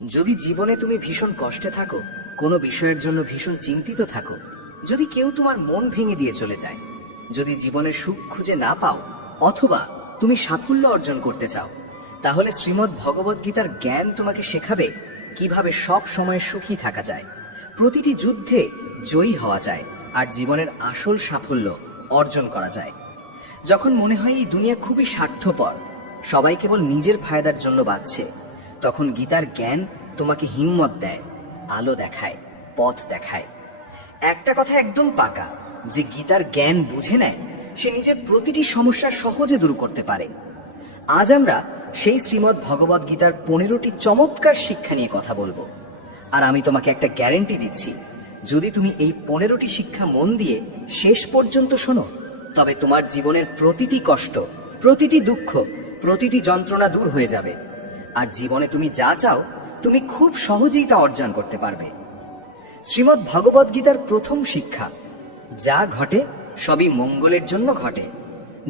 যদি জীবনে তুমি ভীষণ কষ্টে থাকো, কোনো বিষয়ের জন্য ভীষণ চিন্তিত থাকো, যদি কেউ তোমার মন ভেঙে দিয়ে চলে যায়, যদি জীবনের সুখ খুঁজে না পাও, অথবা তুমি সাফল্য অর্জন করতে চাও, তাহলে শ্রীমদ্ ভগবদ গীতার জ্ঞান তোমাকে শেখাবে কিভাবে সব সময় সুখী থাকা যায়, প্রতিটি যুদ্ধে জয়ী হওয়া যায়, আর জীবনের আসল সাফল্য অর্জন করা যায়। যখন মনে হয় এই দুনিয়া খুবই স্বার্থপর, সবাই কেবল নিজের ফায়দার জন্য বাঁচছে, তখন গীতার জ্ঞান তোমাকে হিম্মত দেয়, আলো দেখায়, পথ দেখায়। একটা কথা একদম পাকা, যে গীতার জ্ঞান বুঝে নেয় সে নিজের প্রতিটি সমস্যা সহজে দূর করতে পারে। আজ আমরা সেই শ্রীমদ্ ভগবদ গীতার 15টি চমৎকার শিক্ষা নিয়ে কথা বলবো। আর আমি তোমাকে একটা গ্যারেন্টি দিচ্ছি, যদি তুমি এই 15টি শিক্ষা মন দিয়ে শেষ পর্যন্ত শোনো, তবে তোমার জীবনের প্রতিটি কষ্ট, প্রতিটি দুঃখ, প্রতিটি যন্ত্রণা দূর হয়ে যাবে, আর জীবনে তুমি যা চাও তুমি খুব সহজেই তা অর্জন করতে পারবে। শ্রীমদ্ ভগবদ গীতার প্রথম শিক্ষা, যা ঘটে সবই মঙ্গলের জন্য ঘটে।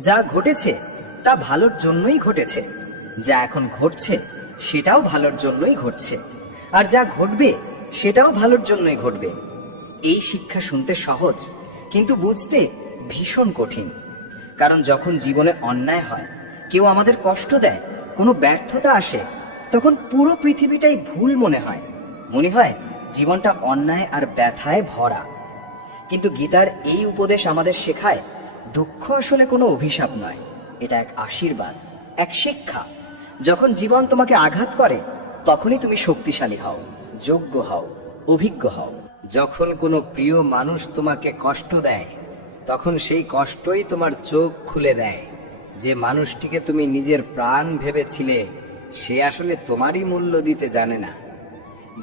যা ঘটেছে তা ভালোর জন্যই ঘটেছে, যা এখন ঘটছে সেটাও ভালোর জন্যই ঘটছে, আর যা ঘটবে সেটাও ভালোর জন্যই ঘটবে। এই শিক্ষা শুনতে সহজ, কিন্তু বুঝতে ভীষণ কঠিন। কারণ যখন জীবনে অন্যায় হয়, কেউ আমাদের কষ্ট দেয়, কোনো ব্যর্থতা আসে, তখন পুরো পৃথিবীটাই ভুল মনে হয়। মনে হয় জীবনটা অন্যায় আর ব্যথায় ভরা। কিন্তু গীতার এই উপদেশ আমাদের শেখায়, দুঃখ আসলে কোনো অভিশাপ নয়, এটা এক আশীর্বাদ, এক শিক্ষা। যখন জীবন তোমাকে আঘাত করে, তখনই তুমি শক্তিশালী হও, যোগ্য হও, অভিজ্ঞ হও। যখন কোনো প্রিয় মানুষ তোমাকে কষ্ট দেয়, তখন সেই কষ্টই তোমার চোখ খুলে দেয় যে মানুষটিকে তুমি নিজের প্রাণ ভেবেছিলে, সে আসলে তোমারই মূল্য দিতে জানে না।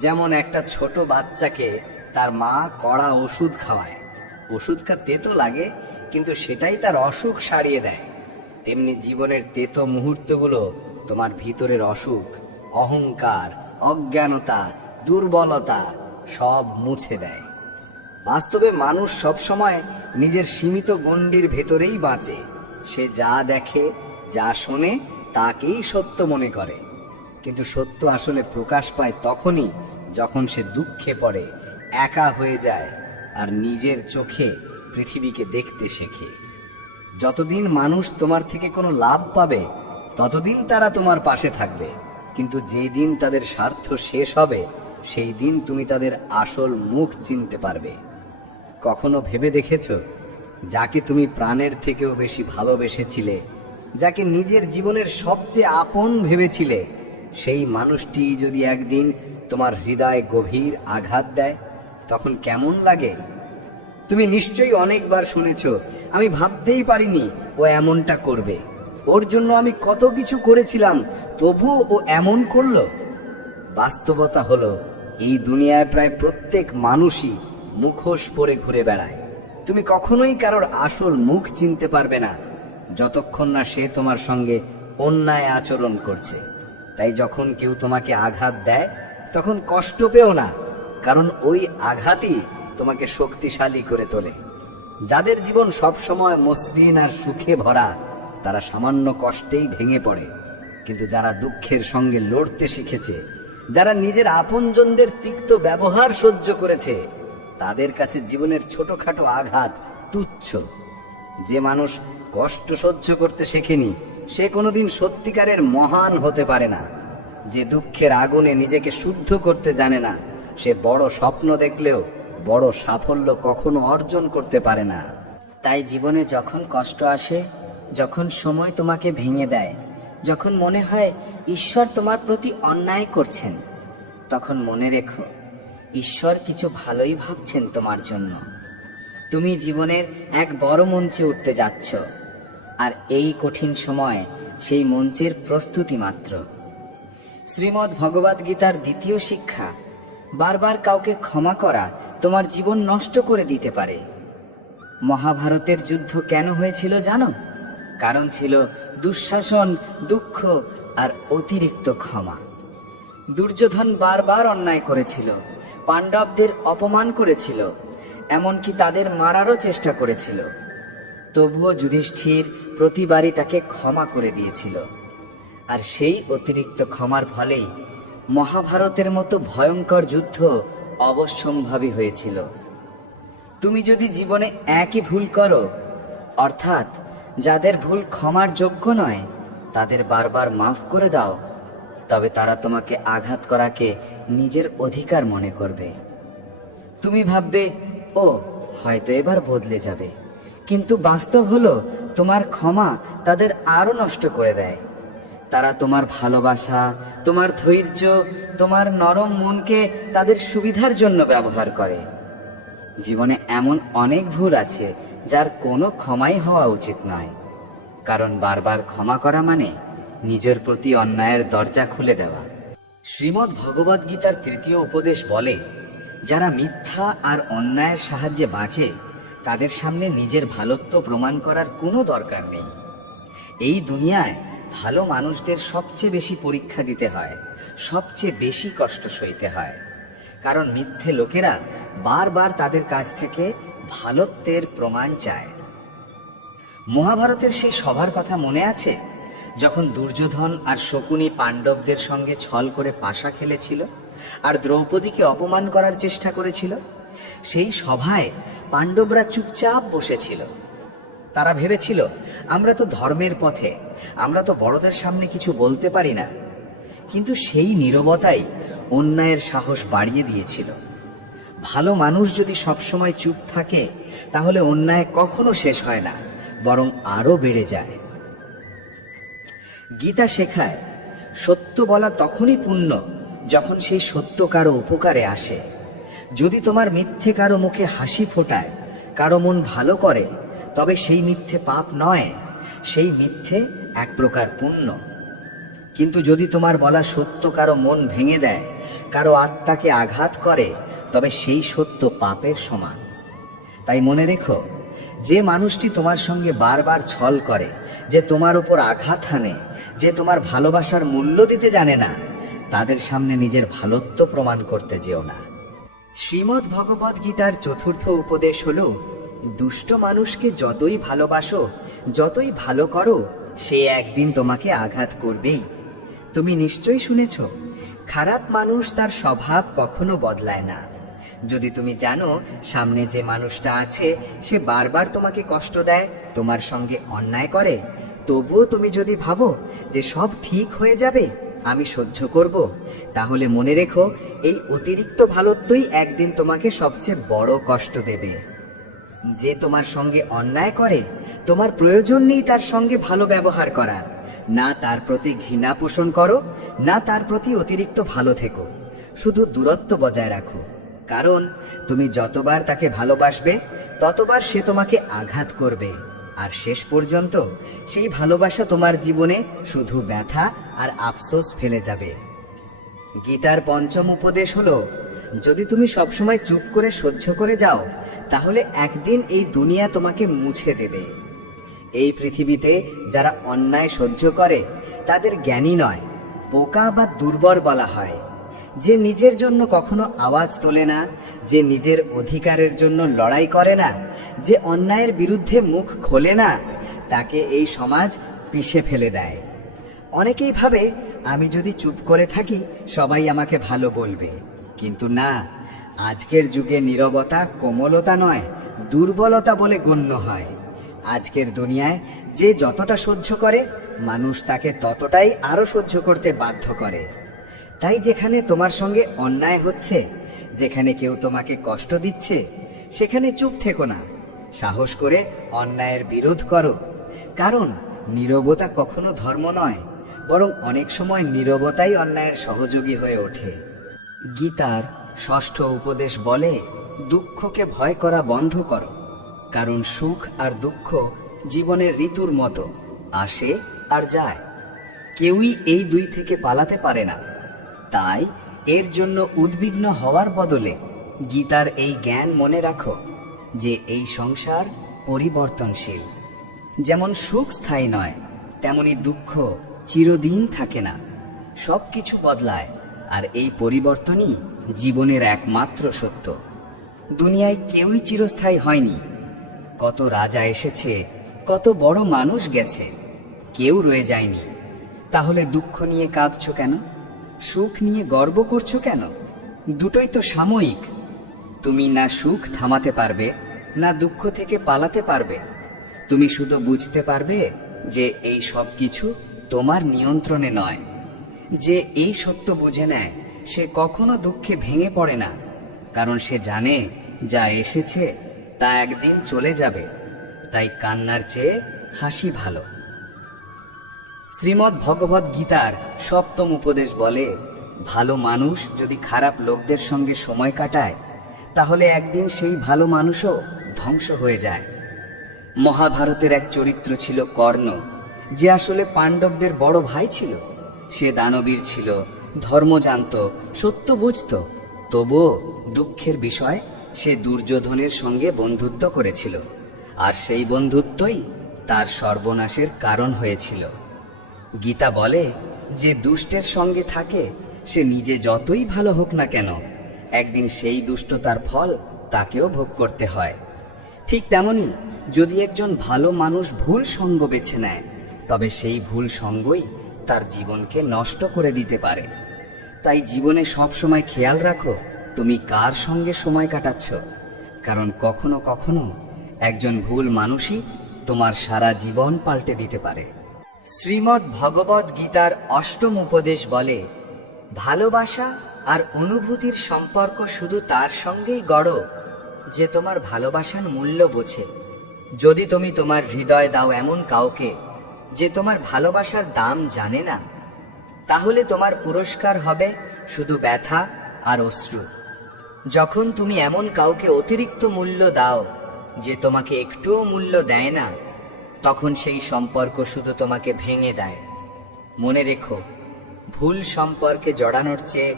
যেমন একটা ছোট বাচ্চাকে তার মা কড়া ওষুধ খাওয়ায়, ওষুধটা তেতো লাগে, কিন্তু সেটাই তার অসুখ সারিয়ে দেয়। তেমনি জীবনের তেতো মুহূর্তগুলো তোমার ভিতরের অসুখ, অহংকার, অজ্ঞানতা, দুর্বলতা সব মুছে দেয়। বাস্তবে মানুষ সবসময় নিজের সীমিত গণ্ডির ভেতরেই বাঁচে। সে যা দেখে, যা শোনে, তাকেই সত্য মনে করে। কিন্তু সত্য আসলে প্রকাশ পায় তখনই যখন সে দুঃখে পড়ে, একা হয়ে যায়, আর নিজের চোখে পৃথিবীকে দেখতে শেখে। যতদিন মানুষ তোমার থেকে কোনো লাভ পাবে, ততদিন তারা তোমার পাশে থাকবে, কিন্তু যেই দিন তাদের স্বার্থ শেষ হবে, সেই দিন তুমি তাদের আসল মুখ চিনতে পারবে। কখনো ভেবে দেখেছো, যাকে তুমি প্রাণের থেকেও বেশি ভালোবেসেছিলে, যাকে নিজের জীবনের সবচেয়ে আপন ভেবেছিলে, সেই মানুষটি যদি একদিন তোমার হৃদয়ে গভীর আঘাত দেয়, তখন কেমন লাগে? তুমি নিশ্চয়ই অনেকবার শুনেছো, আমি ভাবতেই পারিনি ও এমনটা করবে, ওর জন্য আমি কত কিছু করেছিলাম, তবুও ও এমন করলো। বাস্তবতা হলো, এই দুনিয়ায় প্রায় প্রত্যেক মানুষই মুখোশ পরে ঘুরে বেড়ায়। তুমি কখনোই কারোর আসল মুখ চিনতে পারবে না, যতক্ষণ না সে তোমার সঙ্গে অন্যায় আচরণ করছে। তাই যখন কেউ তোমাকে আঘাত দেয়, তখন কষ্ট পেও না, কারণ ওই আঘাতই তোমাকে শক্তিশালী করে তোলে। যাদের জীবন সবসময় মসৃণ আর সুখে ভরা, তারা সামান্য কষ্টেই ভেঙে পড়ে। কিন্তু যারা দুঃখের সঙ্গে লড়তে শিখেছে, যারা নিজের আপনজনদের তিক্ত ব্যবহার সহ্য করেছে, তাদের কাছে জীবনের ছোটখাটো আঘাত তুচ্ছ। যে মানুষ কষ্ট সহ্য করতে শেখেনি, সে কোনোদিন সত্যিকারের মহান হতে পারে না। যে দুঃখের আগুনে নিজেকে শুদ্ধ করতে জানে না, সে বড় স্বপ্ন দেখলেও বড় সাফল্য কখনো অর্জন করতে পারে না। তাই জীবনে যখন কষ্ট আসে, যখন সময় তোমাকে ভেঙে দেয়, যখন মনে হয় ঈশ্বর তোমার প্রতি অন্যায় করছেন, তখন মনে রেখো, ঈশ্বর কিছু ভালোই ভাবছেন তোমার জন্য। তুমি জীবনের এক বড় মঞ্চে উঠতে যাচ্ছ, আর এই কঠিন সময় সেই মঞ্চের প্রস্তুতি মাত্র। শ্রীমদ্ ভগবদ গীতার দ্বিতীয় শিক্ষা, বারবার কাউকে ক্ষমা করা তোমার জীবন নষ্ট করে দিতে পারে। মহাভারতের যুদ্ধ কেন হয়েছিল জানো? কারণ ছিল দুঃশাসন, দুঃখ আর অতিরিক্ত ক্ষমা। দুর্যোধন বারবার অন্যায় করেছিল, পাণ্ডবদের অপমান করেছিল, এমনকি তাদের মারারও চেষ্টা করেছিল। তবুও যুধিষ্ঠির প্রতিবারই তাকে ক্ষমা করে দিয়েছিল। আর সেই অতিরিক্ত ক্ষমার ফলেই মহাভারতের মতো ভয়ঙ্কর যুদ্ধ অবশ্যম্ভাবী হয়েছিল। তুমি যদি জীবনে একই ভুল করো, অর্থাৎ যাদের ভুল ক্ষমার যোগ্য নয় তাদের বারবার মাফ করে দাও, তবে তারা তোমাকে আঘাত করাকে নিজের অধিকার মনে করবে। তুমি ভাববে, ও হয়তো এবার বদলে যাবে, কিন্তু বাস্তব হলো তোমার ক্ষমা তাদের আরো নষ্ট করে দেয়। তারা তোমার ভালোবাসা, তোমার ধৈর্য, তোমার নরম মনকে তাদের সুবিধার জন্য ব্যবহার করে। জীবনে এমন অনেক ভুল আছে যার কোনো ক্ষমাই হওয়া উচিত নয়, কারণ বারবার ক্ষমা করা মানে নিজের প্রতি অন্যায়ের দরজা খুলে দেওয়া। শ্রীমদ্ ভগবদ গীতার ৩য় উপদেশ বলে, যারা মিথ্যা আর অন্যায়ের সাহায্যে বাঁচে তাদের সামনে নিজের ভালোত্ব প্রমাণ করার কোনো দরকার নেই। এই দুনিয়ায় ভালো মানুষদের সবচেয়ে বেশি পরীক্ষা দিতে হয়, সবচেয়ে বেশি কষ্ট সইতে হয়, কারণ মিথ্যে লোকেরা বারবার তাদের কাছ থেকে ভালোত্বের প্রমাণ চায়। মহাভারতের সেই সভার কথা মনে আছে, যখন দুর্যোধন আর শকুনি পাণ্ডবদের সঙ্গে ছল করে পাশা খেলেছিল আর দ্রৌপদীকে অপমান করার চেষ্টা করেছিল? সেই সভায় পাণ্ডবরা চুপচাপ বসেছিল। তারা ভেবেছিল, আমরা তো ধর্মের পথে, আমরা তো বড়দের সামনে কিছু বলতে পারি না। কিন্তু সেই নীরবতাই অন্যায়ের সাহস বাড়িয়ে দিয়েছিল। ভালো মানুষ যদি সবসময় চুপ থাকে তাহলে অন্যায় কখনো শেষ হয় না, বরং আরো বেড়ে যায়। গীতা শেখায়, সত্য বলা তখনই পুণ্য যখন সেই সত্য কারো উপকারে আসে। যদি তোমার মিথ্যে কারো মুখে হাসি ফোটায়, কারো মন ভালো করে, তবে সেই মিথ্যে পাপ নয়, সেই মিথ্যে এক প্রকার পুণ্য। কিন্তু যদি তোমার বলা সত্য কারো মন ভেঙে দেয়, কারো আত্মাকে আঘাত করে, তবে সেই সত্য পাপের সমান। তাই মনে রেখো, যে মানুষটি তোমার সঙ্গে বারবার ছল করে, যে তোমার উপর আঘাত হানে, যে তোমার ভালোবাসার মূল্য দিতে জানে না, তাদের সামনে নিজের ভালোত্ব প্রমাণ করতে যেও না। শ্রীমদ্ ভগবদ গীতার ৪র্থ উপদেশ হল, দুষ্ট মানুষকে যতই ভালোবাসো, যতই ভালো করো, সে একদিন তোমাকে আঘাত করবেই। তুমি নিশ্চয়ই শুনেছ, খারাপ মানুষ তার স্বভাব কখনো বদলায় না। যদি তুমি জানো সামনে যে মানুষটা আছে সে বারবার তোমাকে কষ্ট দেয়, তোমার সঙ্গে অন্যায় করে, তবুও তুমি যদি ভাবো যে সব ঠিক হয়ে যাবে, আমি সহ্য করব, তাহলে মনে রেখো, এই অতিরিক্ত ভালোত্বই একদিন তোমাকে সবচেয়ে বড় কষ্ট দেবে। যে তোমার সঙ্গে অন্যায় করে, তোমার প্রয়োজন নেই তার সঙ্গে ভালো ব্যবহার করার। না তার প্রতি ঘৃণা পোষণ করো, না তার প্রতি অতিরিক্ত ভালো থেকো, শুধু দূরত্ব বজায় রাখো। কারণ তুমি যতবার তাকে ভালোবাসবে, ততবার সে তোমাকে আঘাত করবে, আর শেষ পর্যন্ত সেই ভালোবাসা তোমার জীবনে শুধু ব্যথা আর আফসোস ফেলে যাবে। গীতার ৫ম উপদেশ হলো, যদি তুমি সবসময় চুপ করে সহ্য করে যাও, তাহলে একদিন এই দুনিয়া তোমাকে মুছে দেবে। এই পৃথিবীতে যারা অন্যায় সহ্য করে তাদের জ্ঞানী নয়, বোকা বা দুর্বল বলা হয়। যে নিজের জন্য কখনো আওয়াজ তোলে না, যে নিজের অধিকারের জন্য লড়াই করে না, যে অন্যায়ের বিরুদ্ধে মুখ খোলে না, তাকে এই সমাজ পিষে ফেলে দেয়। অনেকেই ভাবে, আমি যদি চুপ করে থাকি সবাই আমাকে ভালো বলবে, কিন্তু না, আজকের যুগে নীরবতা কোমলতা নয়, দুর্বলতা বলে গণ্য হয়। আজকের দুনিয়ায় যে যতটা সহ্য করে, মানুষ তাকে ততটাই আরো সহ্য করতে বাধ্য করে। তাই যেখানে তোমার সঙ্গে অন্যায় হচ্ছে, যেখানে কেউ তোমাকে কষ্ট দিচ্ছে, সেখানে চুপ থেকো না, সাহস করে অন্যায়ের বিরোধ করো। কারণ নীরবতা কখনো ধর্ম নয়, বরং অনেক সময় নীরবতাই অন্যায়ের সহযোগী হয়ে ওঠে। গীতার ৬ষ্ঠ উপদেশ বলে, দুঃখকে ভয় করা বন্ধ করো, কারণ সুখ আর দুঃখ জীবনের ঋতুর মতো, আসে আর যায়। কেউই এই দুই থেকে পালাতে পারে না। তাই এর জন্য উদ্বিগ্ন হওয়ার বদলে গীতার এই জ্ঞান মনে রাখো যে এই সংসার পরিবর্তনশীল। যেমন সুখ স্থায়ী নয়, তেমনি দুঃখ চিরদিন থাকে না। সবকিছু বদলায়, আর এই পরিবর্তনই জীবনের একমাত্র সত্য। দুনিয়ায় কেউই চিরস্থায়ী হয়নি। কত রাজা এসেছে, কত বড় মানুষ গেছে, কেউ রয়ে যায়নি। তাহলে দুঃখ নিয়ে কাঁদছো কেন? সুখ নিয়ে গর্ব করছো কেন? দুটোই তো সাময়িক। তুমি না সুখ থামাতে পারবে, না দুঃখ থেকে পালাতে পারবে। তুমি শুধু বুঝতে পারবে যে এই সব কিছু তোমার নিয়ন্ত্রণে নয়। যে এই সত্য বুঝে নেয় সে কখনো দুঃখে ভেঙে পড়ে না, কারণ সে জানে যা এসেছে তা একদিন চলে যাবে। তাই কান্নার চেয়ে হাসি ভালো। শ্রীমদ্ ভগবদ গীতার সপ্তম উপদেশ বলে, ভালো মানুষ যদি খারাপ লোকদের সঙ্গে সময় কাটায় তাহলে একদিন সেই ভালো মানুষও ধ্বংস হয়ে যায়। মহাভারতের এক চরিত্র ছিল কর্ণ, যে আসলে পাণ্ডবদের বড় ভাই ছিল। সে দানবীর ছিল, ধর্ম জানত, সত্য বুঝত। তবুও দুঃখের বিষয় সে দুর্যোধনের সঙ্গে বন্ধুত্ব করেছিল, আর সেই বন্ধুত্বই তার সর্বনাশের কারণ হয়েছিল। গীতা বলে, যে দুষ্টের সঙ্গে থাকে সে নিজে যতই ভালো হোক না কেন, একদিন সেই দুষ্টতার ফল তাকেও ভোগ করতে হয়। ঠিক তেমনি যদি একজন ভালো মানুষ ভুল সঙ্গ বেছে নেয়, তবে সেই ভুল সঙ্গই তার জীবনকে নষ্ট করে দিতে পারে। তাই জীবনে সব সময় খেয়াল রাখো তুমি কার সঙ্গে সময় কাটাচ্ছ, কারণ কখনো কখনো একজন ভুল মানুষই তোমার সারা জীবন পাল্টে দিতে পারে। শ্রীমদ্ ভগবদ গীতার অষ্টম উপদেশ বলে, ভালোবাসা আর অনুভূতির সম্পর্ক শুধু তার সঙ্গেই গড়ো যে তোমার ভালোবাসার মূল্য বোঝে। যদি তুমি তোমার হৃদয় দাও এমন কাউকে যে তোমার ভালোবাসার দাম জানে না, তাহলে তোমার পুরস্কার হবে শুধু ব্যথা আর অশ্রু। যখন তুমি এমন কাউকে অতিরিক্ত মূল্য দাও যে তোমাকে একটুও মূল্য দেয় না, তখন সেই সম্পর্ক শুধু তোমাকে ভেঙে দেয়। মনে রেখো, ভুল সম্পর্কে জড়ানোর চেয়ে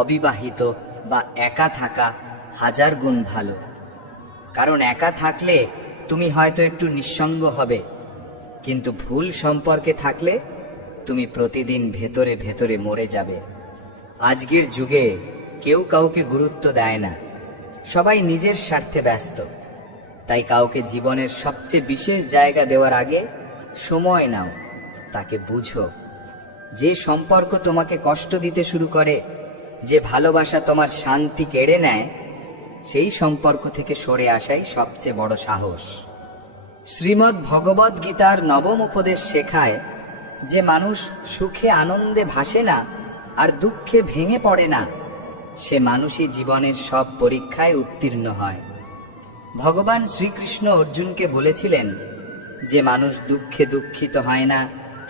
অবিবাহিত বা একা থাকা হাজার গুণ ভালো। কারণ একা থাকলে তুমি হয়তো একটু নিঃসঙ্গ হবে, কিন্তু ভুল সম্পর্কে থাকলে তুমি প্রতিদিন ভেতরে ভেতরে মরে যাবে। আজকের যুগে কেউ কাউকে গুরুত্ব দেয় না, সবাই নিজের স্বার্থে ব্যস্ত। তাই কাউকে জীবনের সবচেয়ে বিশেষ জায়গা দেওয়ার আগে সময় নাও, তাকে বুঝো। যে সম্পর্ক তোমাকে কষ্ট দিতে শুরু করে, যে ভালোবাসা তোমার শান্তি কেড়ে নেয়, সেই সম্পর্ক থেকে সরে আসাই সবচেয়ে বড় সাহস। শ্রীমদ্ ভগবদ গীতার নবম উপদেশ শেখায় যে মানুষ সুখে আনন্দে ভাসে না আর দুঃখে ভেঙে পড়ে না, সে মানুষই জীবনের সব পরীক্ষায় উত্তীর্ণ হয়। ভগবান শ্রীকৃষ্ণ অর্জুনকে বলেছিলেন, যে মানুষ দুঃখে দুঃখিত হয় না,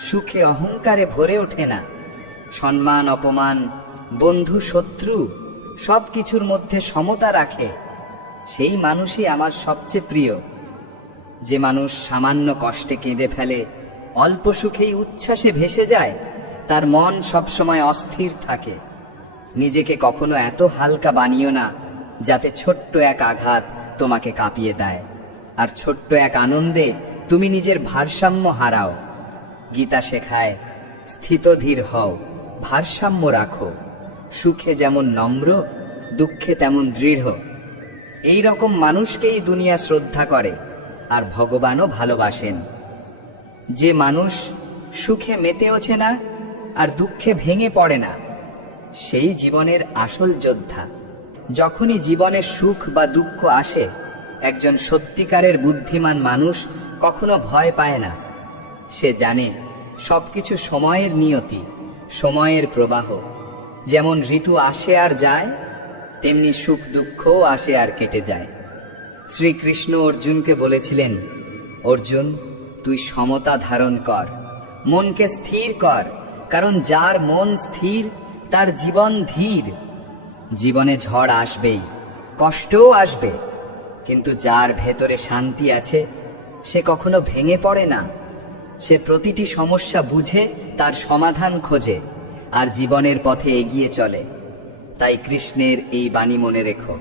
সুখে অহংকারে ভরে ওঠে না, সম্মান অপমান, বন্ধু শত্রু সব কিছুর মধ্যে সমতা রাখে, সেই মানুষই আমার সবচেয়ে প্রিয়। যে মানুষ সামান্য কষ্টে কেঁদে ফেলে, অল্প সুখেই উচ্ছ্বাসে ভেসে যায়, তার মন সবসময় অস্থির থাকে। নিজেকে কখনো এত হালকা বানিও না যাতে ছোট্ট এক আঘাত তোমাকে কাঁপিয়ে দেয়, আর ছোট্ট এক আনন্দে তুমি নিজের ভারসাম্য হারাও। গীতা শেখায়, স্থিতধীর হও, ভারসাম্য রাখো। সুখে যেমন নম্র, দুঃখে তেমন দৃঢ়। এই রকম মানুষকেই দুনিয়া শ্রদ্ধা করে আর ভগবানও ভালোবাসেন। যে মানুষ সুখে মেতে ওঠে না আর দুঃখে ভেঙে পড়ে না, সেই জীবনের আসল যোদ্ধা। যখনই জীবনে সুখ বা দুঃখ আসে, একজন সত্যিকারের বুদ্ধিমান মানুষ কখনো ভয় পায় না। সে জানে সবকিছু সময়ের নিয়তি, সময়ের প্রবাহ। যেমন ঋতু আসে আর যায়, তেমনি সুখ দুঃখও আসে আর কেটে যায়। শ্রীকৃষ্ণ অর্জুনকে বলেছিলেন, অর্জুন, তুই সমতা ধারণ কর, মনকে স্থির কর, কারণ যার মন স্থির তার জীবন ধীর। জীবনে ঝড় আসবেই, কষ্টও আসবে, কিন্তু যার ভেতরে শান্তি আছে সে কখনো ভেঙে পড়ে না। সে প্রতিটি সমস্যা বুঝে তার সমাধান খোঁজে আর জীবনের পথে এগিয়ে চলে। তাই কৃষ্ণের এই বাণী মনে রেখো,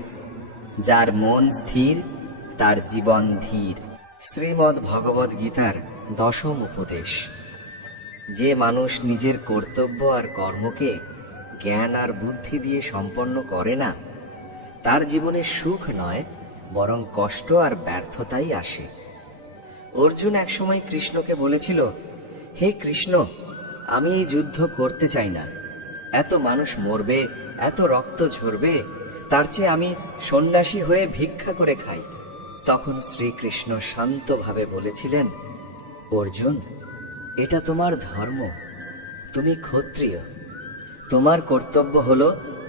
যার মন স্থির তার জীবন ধীর। শ্রীমদ্ ভগবদ গীতার দশম উপদেশ, যে মানুষ নিজের কর্তব্য আর কর্মকে জ্ঞান আর বুদ্ধি দিয়ে সম্পন্ন করে না, তার জীবনে সুখ নয় বরং কষ্ট আর ব্যর্থতাই আসে। অর্জুন একসময় কৃষ্ণকে বলেছিল, হে কৃষ্ণ, আমি এই যুদ্ধ করতে চাই না, এত মানুষ মরবে, এত রক্ত ঝরবে, তার চেয়ে আমি সন্ন্যাসী হয়ে ভিক্ষা করে খাই। তখন শ্রীকৃষ্ণ শান্তভাবে বলেছিলেন, অর্জুন, এটা তোমার ধর্ম, তুমি ক্ষত্রিয়, তোমার কর্তব্য হলো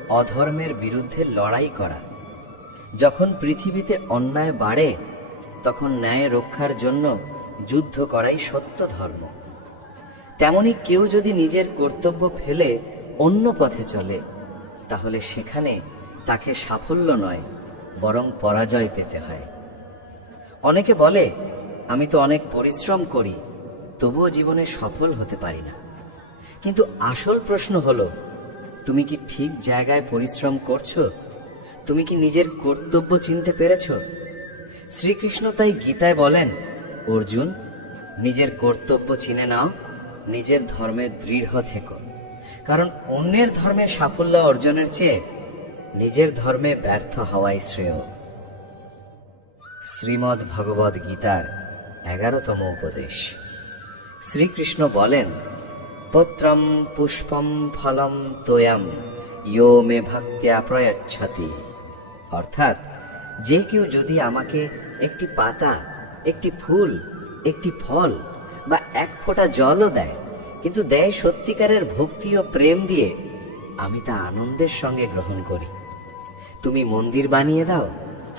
অধর্মের বিরুদ্ধে লড়াই করা। যখন পৃথিবীতে অন্যায় বাড়ে তখন ন্যায় রক্ষার জন্য যুদ্ধ করাই সত্য ধর্ম। তেমনি কেউ যদি নিজের কর্তব্য ফেলে অন্য পথে চলে, তাহলে সেখানে তাকে সাফল্য নয়, বরং পরাজয় পেতে হয়। অনেকে বলে, আমি তো অনেক পরিশ্রম করি, তবুও জীবনে সফল হতে পারি না। কিন্তু আসল প্রশ্ন হলো, তুমি কি ঠিক জায়গায় পরিশ্রম করছো? তুমি কি নিজের কর্তব্য চিনতে পেরেছ? শ্রীকৃষ্ণ তাই গীতায় বলেন, অর্জুন, নিজের কর্তব্য চিনে নাও, নিজের ধর্মে দৃঢ় থেকো। কারণ অন্যের ধর্মে সাফল্য অর্জনের চেয়ে নিজের ধর্মে ব্যর্থ হওয়াই শ্রেয়। শ্রীমদ্ ভগবদ গীতার 11তম উপদেশ। শ্রীকৃষ্ণ বলেন, পত্রম পুষ্পম ফলম তোয়ম ইয়ো মে ভক্ত্যা প্রয়চ্ছতি। অর্থাৎ, যে কেউ যদি আমাকে একটি পাতা, একটি ফুল, একটি ফল বা এক ফোঁটা জলও দেয়, কিন্তু দেয় সত্যিকারের ভক্তি ও প্রেম দিয়ে, আমি তা আনন্দের সঙ্গে গ্রহণ করি। তুমি মন্দির বানিয়ে দাও,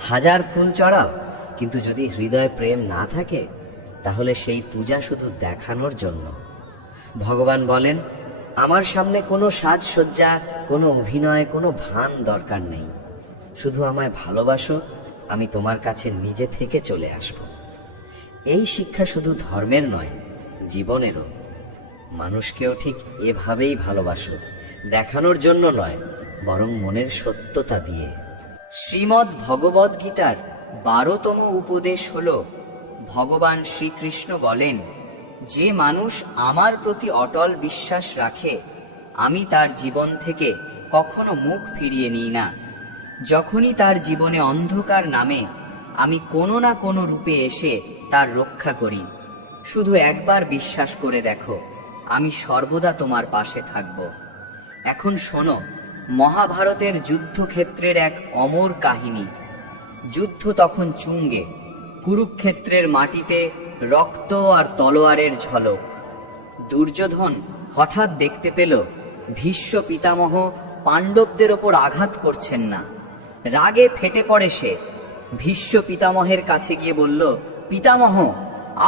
হাজার ফুল চড়াও, কিন্তু যদি হৃদয়ে প্রেম না থাকে, তাহলে সেই পূজা শুধু দেখানোর জন্য। ভগবান বলেন, আমার সামনে কোনো সাজসজ্জা, কোনো অভিনয়, কোনো ভান দরকার নেই। শুধু আমায় ভালোবাসো, আমি তোমার কাছে নিজে থেকে চলে আসব। এই শিক্ষা শুধু ধর্মের নয়, জীবনেরও। মানুষকেও ঠিক এভাবেই ভালোবাসো, দেখানোর জন্য নয়, বরং মনের সত্যতা দিয়ে। শ্রীমদ্ ভগবদ গীতার 12তম উপদেশ হল, ভগবান শ্রীকৃষ্ণ বলেন, যে মানুষ আমার প্রতি অটল বিশ্বাস রাখে, আমি তার জীবন থেকে কখনো মুখ ফিরিয়ে নিই না। যখনই তার জীবনে অন্ধকার নামে, আমি কোনো না কোনো রূপে এসে তার রক্ষা করি। শুধু একবার বিশ্বাস করে দেখো, আমি সর্বদা তোমার পাশে থাকব। এখন শোনো মহাভারতের যুদ্ধক্ষেত্রের এক অমর কাহিনী। যুদ্ধ তখন চুঙ্গে, কুরুক্ষেত্রের মাটিতে রক্ত আর তলোয়ারের ঝলক। দুর্যোধন হঠাৎ দেখতে পেল ভীষ্ম পিতামহ পাণ্ডবদের ওপর আঘাত করছেন না। রাগে ফেটে পড়ে সে। ভীষ্ম পিতামহের কাছে গিয়ে বলল, পিতামহ,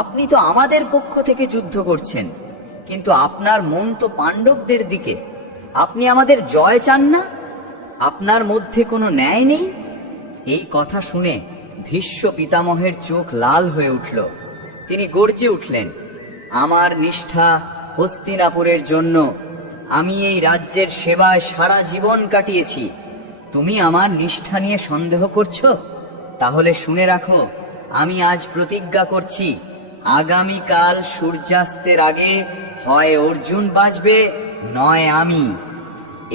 আপনি তো আমাদের পক্ষ থেকে যুদ্ধ করছেন, কিন্তু আপনার মন তো পাণ্ডবদের দিকে। আপনি আমাদের জয় চান না? আপনার মধ্যে কোনো ন্যায় নেই? এই কথা শুনে ভীষ্ম পিতামহের চোখ লাল হয়ে উঠল। তিনি গর্জে উঠলেন, আমার নিষ্ঠা হস্তিনাপুরের জন্য। আমি এই রাজ্যের সেবায় সারা জীবন কাটিয়েছি। তুমি আমার নিষ্ঠা নিয়ে সন্দেহ করছো? তাহলে শুনে রাখো, আমি আজ প্রতিজ্ঞা করছি, আগামীকাল সূর্যাস্তের আগে হয় অর্জুন বাঁচবে, নয় আমি।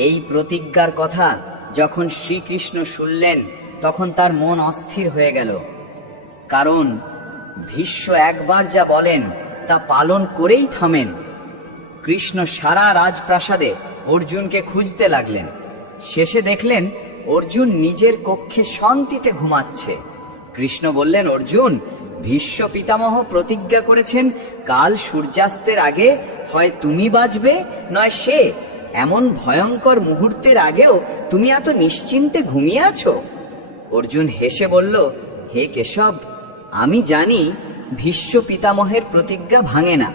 এই প্রতিজ্ঞার কথা যখন শ্রীকৃষ্ণ শুনলেন, তখন তার মন অস্থির হয়ে গেল। কারণ ভীষ্ম একবার যা বলেন তা পালন করেই থামেন। কৃষ্ণ সারা রাজপ্রাসাদে অর্জুনকে খুঁজতে লাগলেন। শেষে দেখলেন অর্জুন নিজের কক্ষে শান্তিতে ঘুমাচ্ছে। কৃষ্ণ বললেন, অর্জুন, ভীষ্ম পিতামহ প্রতিজ্ঞা করেছেন, কাল সূর্যাস্তের আগে হয় তুমি বাঁচবে, নয় সে। এমন ভয়ঙ্কর মুহূর্তের আগেও তুমি এত নিশ্চিন্তে ঘুমিয়ে আছো? অর্জুন হেসে বলল, হে কেশব, আমি জানি ভীষ্ম পিতামহের প্রতিজ্ঞা ভাঙে না,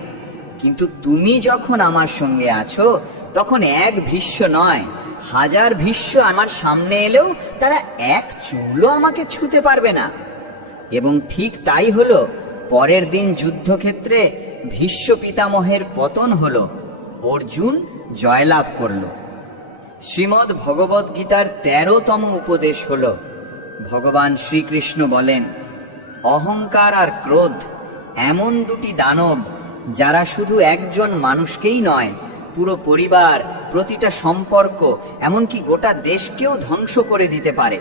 কিন্তু তুমি যখন আমার সঙ্গে আছো, তখন এক ভীষ্ম নয়, হাজার ভীষ্ম আমার সামনে এলেও তারা এক চুলও আমাকে ছুঁতে পারবে না। এবং ঠিক তাই হলো। পরের দিন যুদ্ধক্ষেত্রে ভীষ্ম পিতামহের পতন হলো, অর্জুন জয়লাভ করল। শ্রীমদ্ ভগবদ গীতার 13তম উপদেশ হল, ভগবান শ্রীকৃষ্ণ বলেন, অহংকার আর ক্রোধ এমন দুটি দানব, যারা শুধু একজন মানুষকেই নয়, পুরো পরিবার, প্রতিটা সম্পর্ক, এমনকি গোটা দেশকেও ধ্বংস করে দিতে পারে।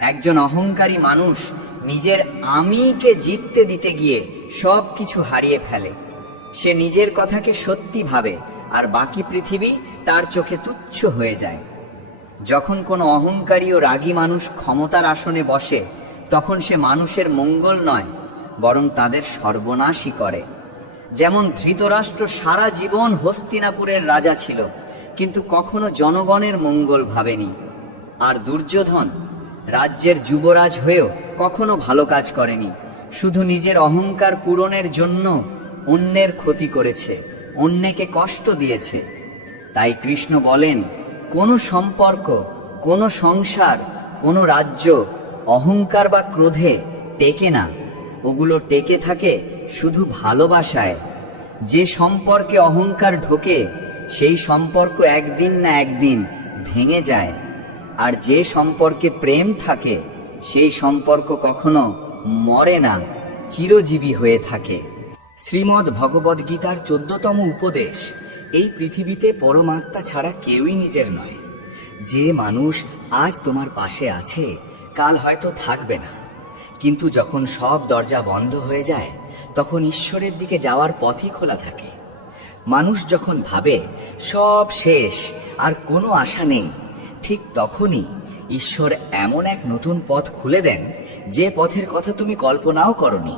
একজন অহংকারী মানুষ নিজের আমিকে জিততে দিতে গিয়ে সব কিছু হারিয়ে ফেলে। সে নিজের কথাকে সত্যি ভাবে আর বাকি পৃথিবী তার চোখে তুচ্ছ হয়ে যায়। যখন কোনো অহংকারী ও রাগী মানুষ ক্ষমতার আসনে বসে, তখন সে মানুষের মঙ্গল নয়, বরং তাদের সর্বনাশই করে। যেমন ধৃতরাষ্ট্র সারা জীবন হস্তিনাপুরের রাজা ছিল, কিন্তু কখনো জনগণের মঙ্গল ভাবেনি। আর দুর্যোধন রাজ্যের যুবরাজ হয়েও কখনো ভালো কাজ করেনি, শুধু নিজের অহংকার পূরণের জন্য অন্যের ক্ষতি করেছে, অন্যকে কষ্ট দিয়েছে। তাই কৃষ্ণ বলেন, কোনো সম্পর্ক, কোনো সংসার, কোনো রাজ্য অহংকার বা ক্রোধে টেকে না। ওগুলো টেকে থাকে শুধু ভালোবাসায়। যে সম্পর্কে অহংকার ঢোকে, সেই সম্পর্ক একদিন না একদিন ভেঙে যায়। আর যে সম্পর্কে প্রেম থাকে, সেই সম্পর্ক কখনো মরে না, চিরজীবী হয়ে থাকে। শ্রীমদ্ ভগবদ গীতার 14তম উপদেশ, এই পৃথিবীতে পরমাত্মা ছাড়া কেউই নিজের নয়। যে মানুষ আজ তোমার পাশে আছে, কাল হয়তো থাকবে না, কিন্তু যখন সব দরজা বন্ধ হয়ে যায়, তখন ঈশ্বরের দিকে যাওয়ার পথই খোলা থাকে। মানুষ যখন ভাবে সব শেষ, আর কোনো আশা নেই, ঠিক তখনই ঈশ্বর এমন এক নতুন পথ খুলে দেন, যে পথের কথা তুমি কল্পনাও করনি।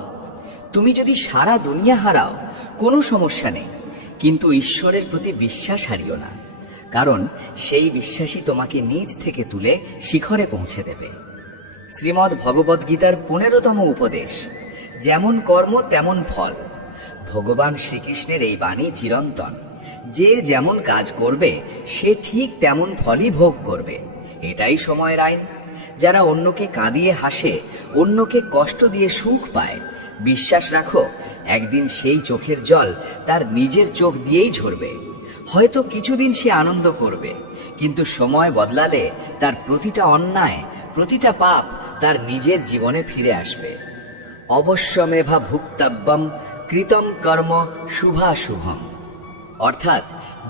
তুমি যদি সারা দুনিয়া হারাও, কোনো সমস্যা নেই, কিন্তু ঈশ্বরের প্রতি বিশ্বাস হারিও না, কারণ সেই বিশ্বাসই তোমাকে নিজ থেকে তুলে শিখরে পৌঁছে দেবে। শ্রীমদ্ ভগবদ গীতার 15তম উপদেশ, যেমন কর্ম তেমন ফল। ভগবান শ্রীকৃষ্ণের এই বাণী চিরন্তন। যে যেমন কাজ করবে, সে ঠিক তেমন ফলই ভোগ করবে। এটাই সময়ের আইন। যারা অন্যকে কাঁদিয়ে হাসে, অন্যকে কষ্ট দিয়ে সুখ পায়, বিশ্বাস রাখো, একদিন সেই চোখের জল তার নিজের চোখ দিয়েই ঝরবে। হয়তো কিছুদিন সে আনন্দ করবে, কিন্তু সময় বদলালে তার প্রতিটা অন্যায়, প্রতিটা পাপ তার নিজের জীবনে ফিরে আসবে। অবশ্যমেভা ভুক্তব্যম কৃতম কর্ম শুভাশুভম। অর্থাৎ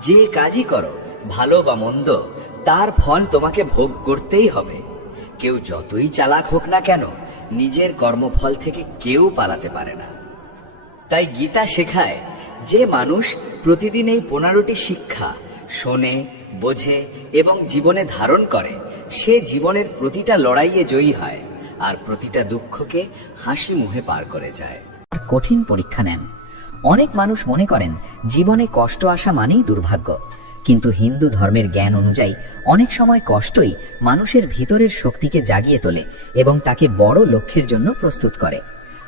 যে কাজই করো, ভালো বা মন্দ, তার ফল তোমাকে ভোগ করতেই হবে। কেউ যতই চালাক হোক না কেন, নিজের কর্মফল থেকে কেউ পালাতে পারে না। তাই গীতা শেখায়, যে মানুষ প্রতিদিন এই 15টি শিক্ষা শোনে, বোঝে এবং জীবনে ধারণ করে, সে জীবনের প্রতিটা লড়াইয়ে জয়ী হয়, আর প্রতিটা দুঃখকে হাসি মুখে পার করে যায়। কঠিন পরীক্ষা নেন। অনেক মানুষ মনে করেন জীবনে কষ্ট আসা মানেই দুর্ভাগ্য, কিন্তু হিন্দু ধর্মের জ্ঞান অনুযায়ী অনেক সময় কষ্টই মানুষের ভিতরের শক্তিকে জাগিয়ে তোলে এবং তাকে বড় লক্ষ্যের জন্য প্রস্তুত করে।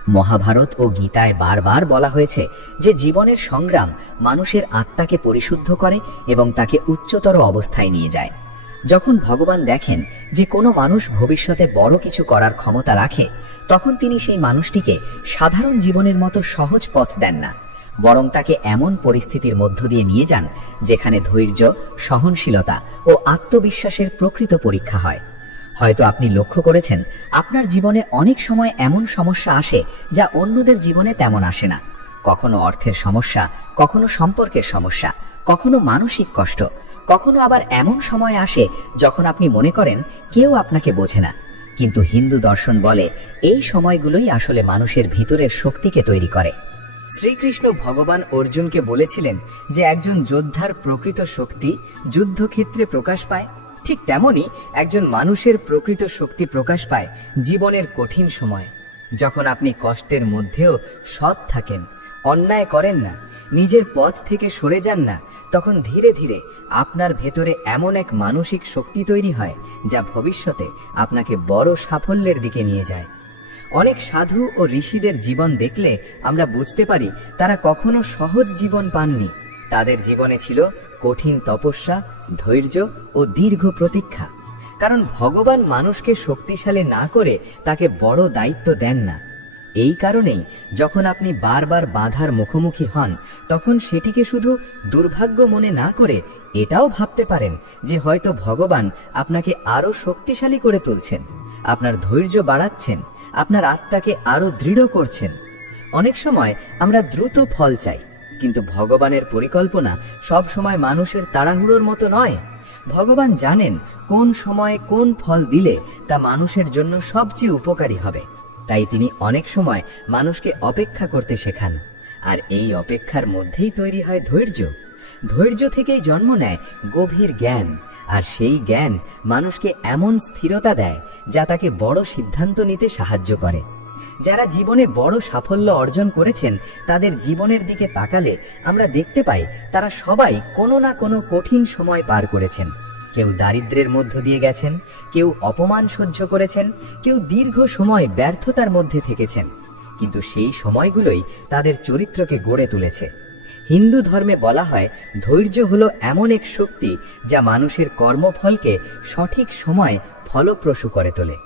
মহাভারত ও গীতায় বারবার বলা হয়েছে যে জীবনের সংগ্রাম মানুষের আত্মাকে পরিশুদ্ধ করে এবং তাকে উচ্চতর অবস্থায় নিয়ে যায়। যখন ভগবান দেখেন যে কোনো মানুষ ভবিষ্যতে বড় কিছু করার ক্ষমতা রাখে, তখন তিনি সেই মানুষটিকে সাধারণ জীবনের মতো সহজ পথ দেন না, বরং তাকে এমন পরিস্থিতির মধ্য দিয়ে নিয়ে যান যেখানে ধৈর্য, সহনশীলতা ও আত্মবিশ্বাসের প্রকৃত পরীক্ষা হয়। হয়তো আপনি লক্ষ্য করেছেন, আপনার জীবনে অনেক সময় এমন সমস্যা আসে যা অন্যদের জীবনে তেমন আসে না। কখনো অর্থের সমস্যা, কখনো সম্পর্কের সমস্যা, কখনো মানসিক কষ্ট, কখনো আবার এমন সময় আসে যখন আপনি মনে করেন কেউ আপনাকে বোঝে না। কিন্তু হিন্দু দর্শন বলে এই সময়গুলোই আসলে মানুষের ভিতরের শক্তিকে তৈরি করে। শ্রীকৃষ্ণ ভগবান অর্জুনকে বলেছিলেন যে একজন যোদ্ধার প্রকৃত শক্তি যুদ্ধক্ষেত্রে প্রকাশ পায়, ঠিক তেমনি একজন মানুষের প্রকৃত শক্তি প্রকাশ পায় জীবনের কঠিন সময়। যখন আপনি কষ্টের মধ্যেও সৎ থাকেন, অন্যায় করেন না, নিজের পথ থেকে সরে যান না, তখন ধীরে ধীরে আপনার ভেতরে এমন এক মানসিক শক্তি তৈরি হয় যা ভবিষ্যতে আপনাকে বড় সাফল্যের দিকে নিয়ে যায়। অনেক সাধু ও ঋষিদের জীবন দেখলে আমরা বুঝতে পারি তারা কখনো সহজ জীবন পাননি। তাদের জীবনে ছিল কঠিন তপস্যা, ধৈর্য ও দীর্ঘ প্রতীক্ষা। কারণ ভগবান মানুষকে শক্তিশালী না করে তাকে বড় দায়িত্ব দেন না। এই কারণেই যখন আপনি বারবার বাধার মুখোমুখি হন, তখন সেটিকে শুধু দুর্ভাগ্য মনে না করে এটাও ভাবতে পারেন যে হয়তো ভগবান আপনাকে আরো শক্তিশালী করে তুলছেন, আপনার ধৈর্য বাড়াচ্ছেন, আপনার আত্মাকে আরো দৃঢ় করছেন। অনেক সময় আমরা দ্রুত ফল চাই, কিন্তু ভগবানের পরিকল্পনা সব সময় মানুষের তাড়াহুড়োর মতো নয়। ভগবান জানেন কোন সময়ে কোন ফল দিলে তা মানুষের জন্য সবচেয়ে উপকারী হবে। তাই তিনি অনেক সময় মানুষকে অপেক্ষা করতে শেখান, আর এই অপেক্ষার মধ্যেই তৈরি হয় ধৈর্য। ধৈর্য থেকেই জন্ম নেয় গভীর জ্ঞান, আর সেই জ্ঞান মানুষকে এমন স্থিরতা দেয় যা তাকে বড় সিদ্ধান্ত নিতে সাহায্য করে। যারা জীবনে বড় সাফল্য অর্জন করেছেন তাদের জীবনের দিকে তাকালে আমরা দেখতে পাই তারা সবাই কোনো না কোনো কঠিন সময় পার করেছেন। কেউ দারিদ্র্যের মধ্য দিয়ে গেছেন, কেউ অপমান সহ্য করেছেন, কেউ দীর্ঘ সময় ব্যর্থতার মধ্যে থেকেছেন, কিন্তু সেই সময়গুলোই তাদের চরিত্রকে গড়ে তুলেছে। হিন্দু ধর্মে বলা হয় ধৈর্য হলো এমন এক শক্তি যা মানুষের কর্মফলকে সঠিক সময় ফলপ্রসূ করে তোলে।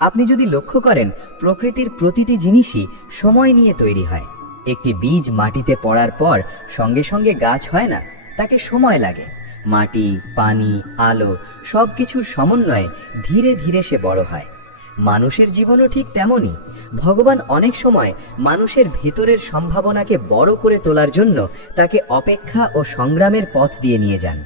আপনি যদি লক্ষ্য করেন প্রকৃতির প্রতিটি জিনিসই সময় নিয়ে তৈরি হয়। একটি বীজ মাটিতে পড়ার পর সঙ্গে সঙ্গে গাছ হয় না, তাকে সময় লাগে। মাটি, পানি, আলো সবকিছুর সমন্বয়ে ধীরে ধীরে সে বড় হয়। মানুষের জীবনও ঠিক তেমনই। ভগবান অনেক সময় মানুষের ভেতরের সম্ভাবনাকে বড় করে তোলার জন্য তাকে অপেক্ষা ও সংগ্রামের পথ দিয়ে নিয়ে যান।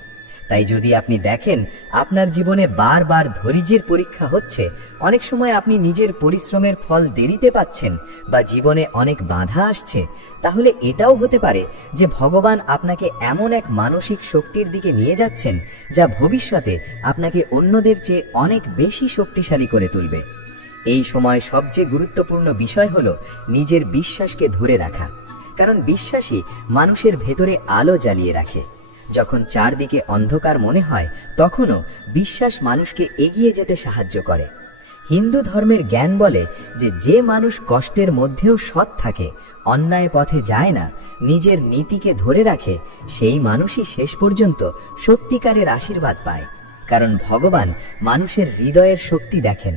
তাই যদি আপনি দেখেন আপনার জীবনে বারবার ধৈর্যের পরীক্ষা হচ্ছে, অনেক সময় আপনি নিজের পরিশ্রমের ফল দেরিতে পাচ্ছেন বা জীবনে অনেক বাধা আসছে, তাহলে এটাও হতে পারে যে ভগবান আপনাকে এমন এক মানসিক শক্তির দিকে নিয়ে যাচ্ছেন যা ভবিষ্যতে আপনাকে অন্যদের চেয়ে অনেক বেশি শক্তিশালী করে তুলবে। এই সময় সবচেয়ে গুরুত্বপূর্ণ বিষয় হলো নিজের বিশ্বাসকে ধরে রাখা, কারণ বিশ্বাসই মানুষের ভেতরে আলো জ্বালিয়ে রাখে। যখন চারদিকে অন্ধকার মনে হয় তখনও বিশ্বাস মানুষকে এগিয়ে যেতে সাহায্য করে। হিন্দু ধর্মের জ্ঞান বলে যে মানুষ কষ্টের মধ্যেও সৎ থাকে, অন্যায় পথে যায় না, নিজের নীতিকে ধরে রাখে, সেই মানুষই শেষ পর্যন্ত সত্যিকারের আশীর্বাদ পায়। কারণ ভগবান মানুষের হৃদয়ের শক্তি দেখেন।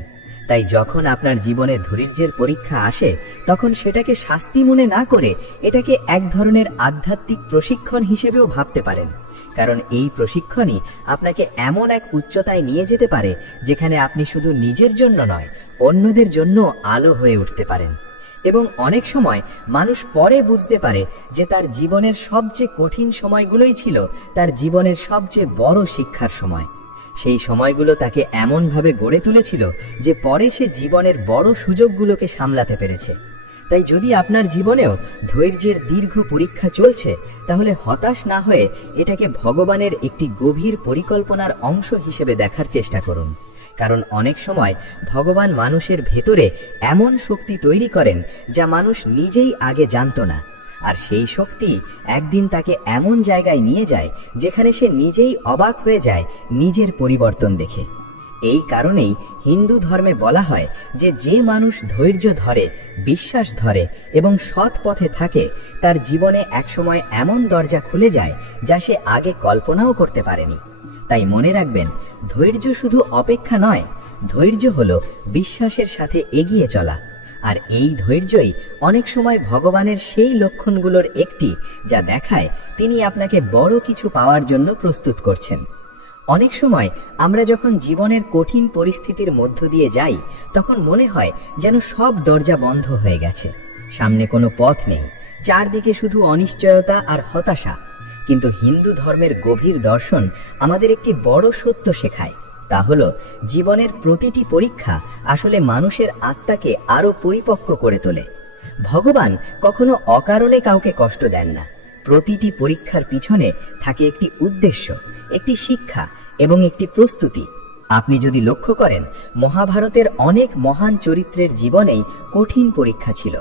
তাই যখন আপনার জীবনে ধৈর্যের পরীক্ষা আসে তখন সেটাকে শাস্তি মনে না করে এটাকে এক ধরনের আধ্যাত্মিক প্রশিক্ষণ হিসেবেও ভাবতে পারেন। কারণ এই প্রশিক্ষণই আপনাকে এমন এক উচ্চতায় নিয়ে যেতে পারে যেখানে আপনি শুধু নিজের জন্য নয়, অন্যদের জন্য আলো হয়ে উঠতে পারেন। এবং অনেক সময় মানুষ পরে বুঝতে পারে যে তার জীবনের সবচেয়ে কঠিন সময়গুলোই ছিল তার জীবনের সবচেয়ে বড় শিক্ষার সময়। সেই সময়গুলো তাকে এমনভাবে গড়ে তুলেছিল যে পরে সে জীবনের বড় সুযোগগুলোকে সামলাতে পেরেছে। তাই যদি আপনার জীবনেও ধৈর্যের দীর্ঘ পরীক্ষা চলছে, তাহলে হতাশ না হয়ে এটাকে ভগবানের একটি গভীর পরিকল্পনার অংশ হিসেবে দেখার চেষ্টা করুন। কারণ অনেক সময় ভগবান মানুষের ভেতরে এমন শক্তি তৈরি করেন যা মানুষ নিজেই আগে জানত না, আর সেই শক্তি একদিন তাকে এমন জায়গায় নিয়ে যায় যেখানে সে নিজেই অবাক হয়ে যায় নিজের পরিবর্তন দেখে। এই কারণেই হিন্দু ধর্মে বলা হয় যে মানুষ ধৈর্য ধরে, বিশ্বাস ধরে এবং সৎ পথে থাকে, তার জীবনে একসময় এমন দরজা খুলে যায় যা সে আগে কল্পনাও করতে পারেনি। তাই মনে রাখবেন, ধৈর্য শুধু অপেক্ষা নয়, ধৈর্য হলো বিশ্বাসের সাথে এগিয়ে চলা। আর এই ধৈর্যই অনেক সময় ভগবানের সেই লক্ষণগুলোর একটি যা দেখায় তিনি আপনাকে বড় কিছু পাওয়ার জন্য প্রস্তুত করছেন। অনেক সময় আমরা যখন জীবনের কঠিন পরিস্থিতির মধ্য দিয়ে যাই তখন মনে হয় যেন সব দরজা বন্ধ হয়ে গেছে, সামনে কোনো পথ নেই, চারদিকে শুধু অনিশ্চয়তা আর হতাশা। কিন্তু হিন্দু ধর্মের গভীর দর্শন আমাদের একটি বড় সত্য শেখায়, তা হলো জীবনের প্রতিটি পরীক্ষা আসলে মানুষের আত্মাকে আরো পরিপক্ক করে তোলে। ভগবান কখনো অকারণে কাউকে কষ্ট দেন না। প্রতিটি পরীক্ষার পিছনে থাকে একটি উদ্দেশ্য, একটি শিক্ষা এবং একটি প্রস্তুতি। আপনি যদি লক্ষ্য করেন, মহাভারতের অনেক মহান চরিত্রের জীবনেই কঠিন পরীক্ষা ছিল,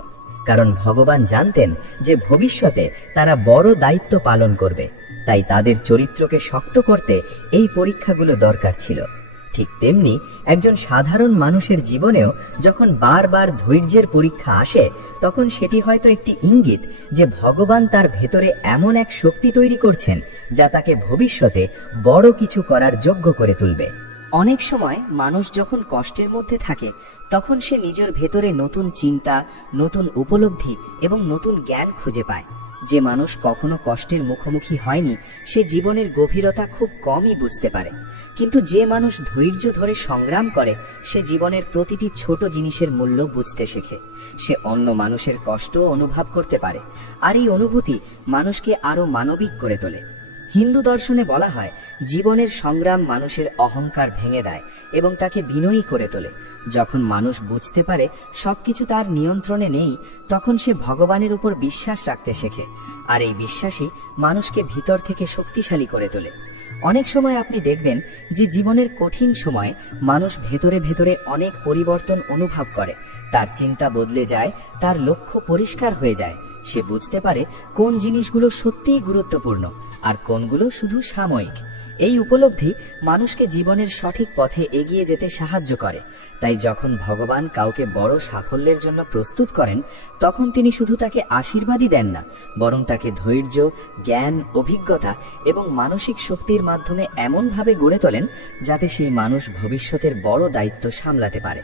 কারণ ভগবান জানতেন যে ভবিষ্যতে তারা বড় দায়িত্ব পালন করবে। তাই তাদের চরিত্রকে শক্ত করতে এই পরীক্ষাগুলো দরকার ছিল। ঠিক তেমনি একজন সাধারণ মানুষের জীবনেও যখন বারবার ধৈর্যের পরীক্ষা আসে তখন সেটি হয়তো একটি ইঙ্গিত যে ভগবান তার ভেতরে এমন এক শক্তি তৈরি করছেন যা তাকে ভবিষ্যতে বড় কিছু করার যোগ্য করে তুলবে। অনেক সময় মানুষ যখন কষ্টের মধ্যে থাকে তখন সে নিজের ভেতরে নতুন চিন্তা, নতুন উপলব্ধি এবং নতুন জ্ঞান খুঁজে পায়। যে মানুষ কখনো কষ্টের মুখোমুখি হয়নি সে জীবনের গভীরতা খুব কমই বুঝতে পারে, কিন্তু যে মানুষ ধৈর্য ধরে সংগ্রাম করে সে জীবনের প্রতিটি ছোট জিনিসের মূল্য বুঝতে শেখে। সে অন্য মানুষের কষ্ট অনুভব করতে পারে, আর এই অনুভূতি মানুষকে আরো মানবিক করে তোলে। হিন্দু দর্শনে বলা হয় জীবনের সংগ্রাম মানুষের অহংকার ভেঙে দেয় এবং তাকে বিনয়ী করে তোলে। যখন মানুষ বুঝতে পারে সবকিছু তার নিয়ন্ত্রণে নেই, তখন সে ভগবানের উপর বিশ্বাস রাখতে শেখে, আর এই বিশ্বাসই মানুষকে ভিতর থেকে শক্তিশালী করে তোলে। অনেক সময় আপনি দেখবেন যে জীবনের কঠিন সময়ে মানুষ ভেতরে ভেতরে অনেক পরিবর্তন অনুভব করে, তার চিন্তা বদলে যায়, তার লক্ষ্য পরিষ্কার হয়ে যায়। সে বুঝতে পারে কোন জিনিসগুলো সত্যিই গুরুত্বপূর্ণ আর কোনগুলো শুধু সাময়িক। এই উপলব্ধি মানুষকে জীবনের সঠিক পথে এগিয়ে যেতে সাহায্য করে। তাই যখন ভগবান কাউকে বড় সাফল্যের জন্য প্রস্তুত করেন, তখন তিনি শুধু তাকে আশীর্বাদই দেন না, বরং তাকে ধৈর্য, জ্ঞান, অভিজ্ঞতা এবং মানসিক শক্তির মাধ্যমে এমনভাবে গড়ে তোলেন যাতে সেই মানুষ ভবিষ্যতের বড় দায়িত্ব সামলাতে পারে।